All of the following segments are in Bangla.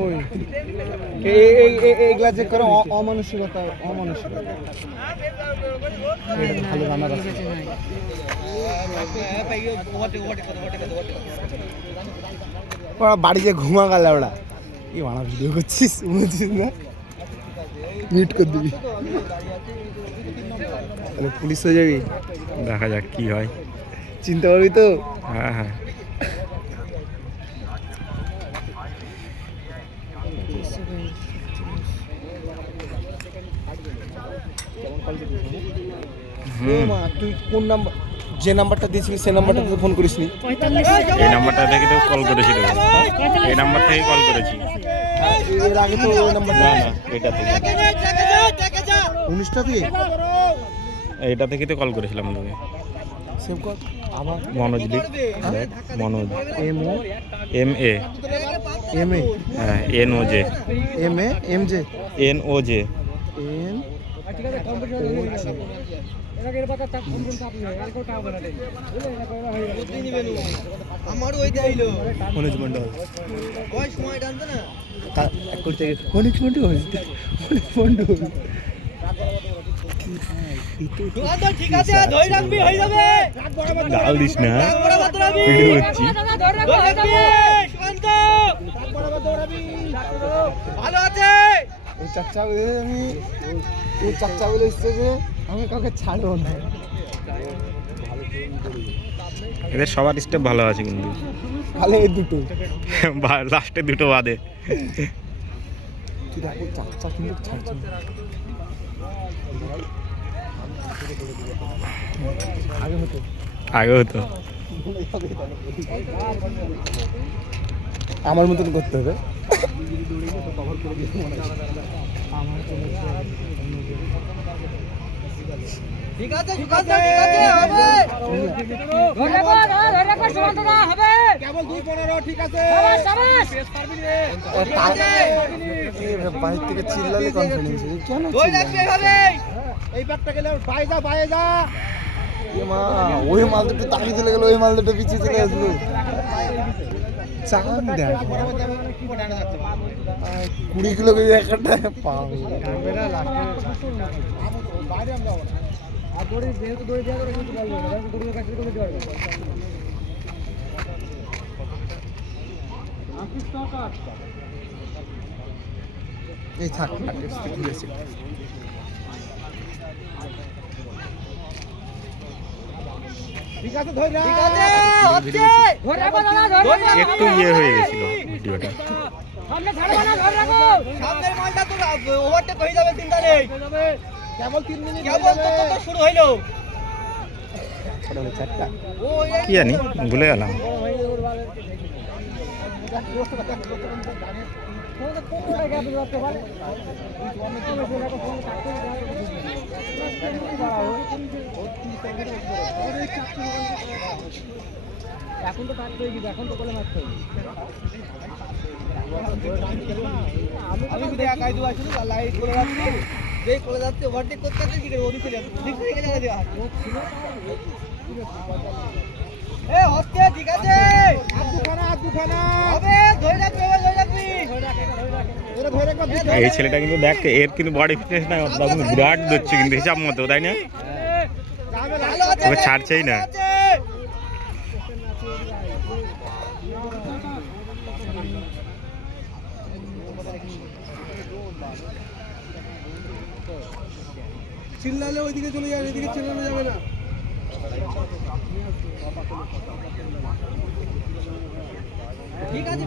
ওই এইগুলা যে করে অমানসিকতা ভালো রান্নার আছে। ওরা বাড়িতে ঘুমা গেল ওরা কি মানা ভিডিও করছিস বুঝছিস না মিট করে দিবি তাহলে পুলিশ হয়ে যাবি। দেখা যাক কি হয়, চিনতে পারবি তো। হ্যাঁ হ্যাঁ তুই কোন নাম্বার, যে নাম্বারটা দিয়েছিলি সেই নাম্বারটাতে ফোন করিসনি? এই নাম্বারটা থেকে তো কল করেছি, এই নাম্বার থেকে কল করেছি। এর আগে তো ওই নাম্বারটা না না, এটা থেকে 19টা দিয়ে এইটা থেকে তো কল করেছিলাম তোকে। সেভ কর আবার মনোজ লিখ, মনোজ MA হ্যাঁ NOJ NOJ মনোজ মন্ডল গাল দিস না, ভিডিও করছি। চাচা বলে এসছে যে আমি কাউকে ছাড়বো না। এদের সবার স্টেপ ভালো আছে কিন্তু, খালি এই দুটো লাস্টে দুটো বাদে। চাচা কিন্তু ছাড়ছে না। আগে হতো আমার মতন করতে হবে। ঠিক আছে হবে কেবল 2:15 ঠিক আছে বাইরে থেকে চিল্লালে কনফিডেন্স কেন এই ব্যাগটা গেলে বাইরে যা মা ওই মাল দুটো তাকিয়ে চলে গেল, ওই মাল দুটো পিছিয়ে চলে আসলো। চান দেখ 20 কিলো করে একটা পাও এই থাক ঘুরেছে। ঠিক আছে ধরে ঠিক আছে একটু ইয়ে হয়ে গেছিল ভিডিওটা। সামনে ছাড়বা না, ধরে রাখো সামনের মালটা তো ওভারটেক হয়ে যাবে, চিন্তা নেই। কেবল 3 মিনিট কেবল তো শুরু হইলো। কি জানি ভুলে গেলাম। এখন তো কাটতে হয়ে এখন তো বলে মারতে আমি যদি একাই দুয়া ছিল লাইট করে যাচ্ছি, যেই করে যাচ্ছে ওভারটেক করতে যাচ্ছে কি করে ওদিকে চলে যাচ্ছে, ঠিক থেকে জায়গা দেওয়া এ হচ্ছে ঠিক আছে। আব্দুখানা হবে, ধরে রাখবি এই ছেলেটা কিন্তু দেখ, এর কিন্তু বডি ফিটনেস না, বিরাট ধরছে কিন্তু হিসাব মতো, তাই না? ওকে ছাড়ছেই না। চিল্লালে ওইদিকে চলে যাবে, এদিকে চিল্লানো যাবে না। ঠিক আছে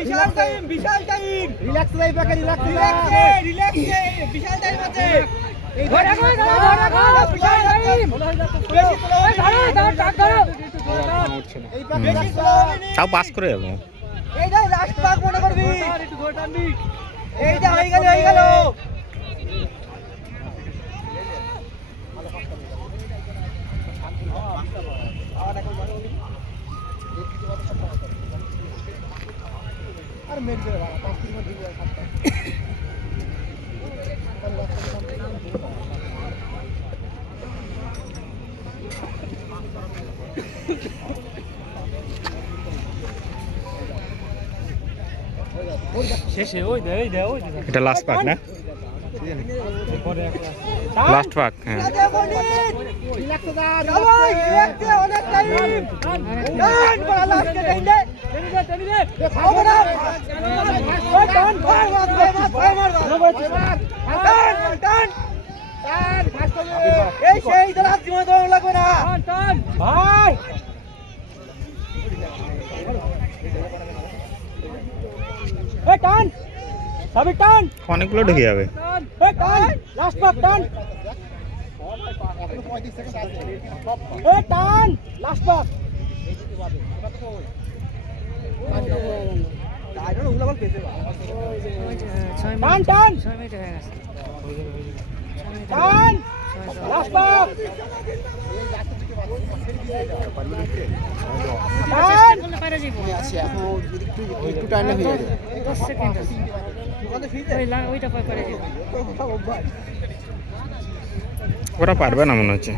বিশাল টাইম রিল্যাক্স লাইফ একা রিল্যাক্স বিশাল টাইম আছে। তাও পাস করে যাবো। এইটাই লাস্ট পাক মনে করবি, এইটা হয়ে গেল শেষে ওই দে ওই দে ওই দে এটা লাস্ট পাক না? লাস্ট পাক, হ্যাঁ। এই সেই দাঁড়া জীবন লাগবে না ভাই এই টান সবই টান অনেকগুলো ঢুকে যাবে। এই টান লাস্ট পাক টান এই টান লাস্ট পাক টান টান টান লাস্ট পাক টান আছে এখন একটু টাইমে হয়ে যাবে। ওরা পারবে না মনে হচ্ছে।